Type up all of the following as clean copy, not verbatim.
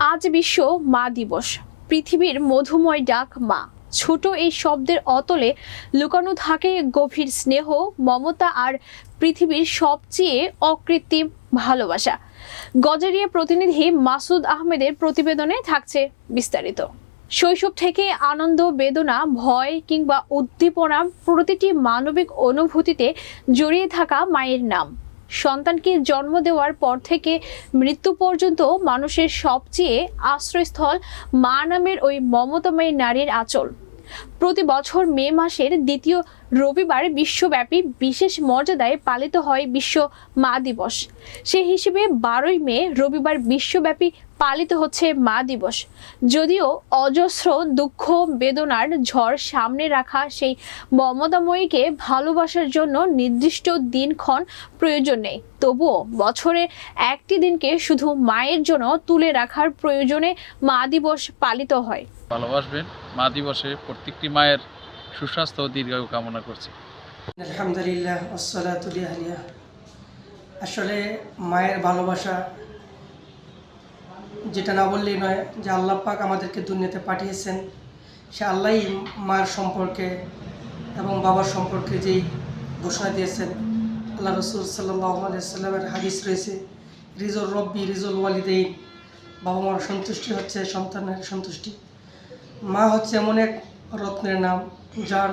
আজ বিশ্ব মা দিবস। পৃথিবীর মধুময় ডাক মা। ছোট এই শব্দের অতলে লুকানো থাকে গভীর স্নেহ, মমতা আর পৃথিবীর সবচেয়ে অকৃত্রিম ভালোবাসা। গজারিয়া প্রতিনিধি মাসুদ আহমেদের প্রতিবেদনে থাকছে বিস্তারিত। শৈশব থেকে আনন্দ, বেদনা, ভয় কিংবা উদ্দীপনা, প্রতিটি মানবিক অনুভূতিতে জড়িয়ে থাকা মায়ের নাম। সন্তানকে জন্ম দেওয়ার পর থেকে মৃত্যু পর্যন্ত মানুষের সবচেয়ে আশ্রয়স্থল মা নামের ওই মমতাময়ী নারীর আঁচল। প্রতি বছর মে মাসের দ্বিতীয় রবিবার বিশ্বব্যাপী বিশেষ মর্যাদায় পালিত হয় বিশ্ব মা দিবস। সে হিসেবে 12ই মে রবিবার বিশ্বব্যাপী পালিত হচ্ছে মা দিবস। যদিও অজস্র দুঃখ বেদনার ঝড় সামনে রাখা সেই মমতাময়ীকে ভালোবাসার জন্য নির্দিষ্ট দিনক্ষণ প্রয়োজন নেই, তবুও বছরের একটি দিনকে শুধু মায়ের জন্য তুলে রাখার প্রয়োজনে মা দিবস পালিত হয়। ভালোবাসবেন। মা দিবসে প্রত্যেকটি মায়ের সুস্বাস্থ্য ও দীর্ঘায়ু কামনা করছি। আলহামদুলিল্লাহ ওয়াসসালাতু লিআহলিহা। আসলে মায়ের ভালোবাসা যেটা না বললেই নয়, যে আল্লাহ পাক আমাদেরকে দুনিয়াতে পাঠিয়েছেন, সে আল্লাহই মার সম্পর্কে এবং বাবার সম্পর্কে যেই ঘোষণা দিয়েছেন। আল্লাহ রাসূল সাল্লাল্লাহু আলাইহি সাল্লামের হাদিস রয়েছে, রিজুল রব্বি রিজুল ওয়ালিদাইন, বাবা মার সন্তুষ্টি হচ্ছে সন্তানের সন্তুষ্টি। মা হচ্ছে এমন এক রত্নের নাম, যার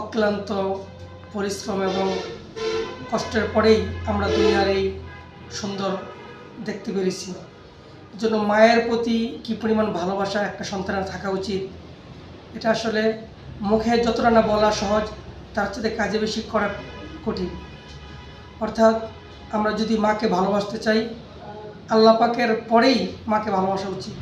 অক্লান্ত পরিশ্রম এবং কষ্টের পরেই আমরা দুনিয়ার এই সুন্দর দেখতে পেরেছি। জন্য মায়ের প্রতি কী পরিমাণ ভালোবাসা একটা সন্তানের থাকা উচিত, এটা আসলে মুখে যতটা না বলা সহজ, তার সাথে কাজে বেশি করা কঠিন। অর্থাৎ আমরা যদি মাকে ভালোবাসতে চাই, আল্লাহ পাকের পরেই মাকে ভালোবাসা উচিত।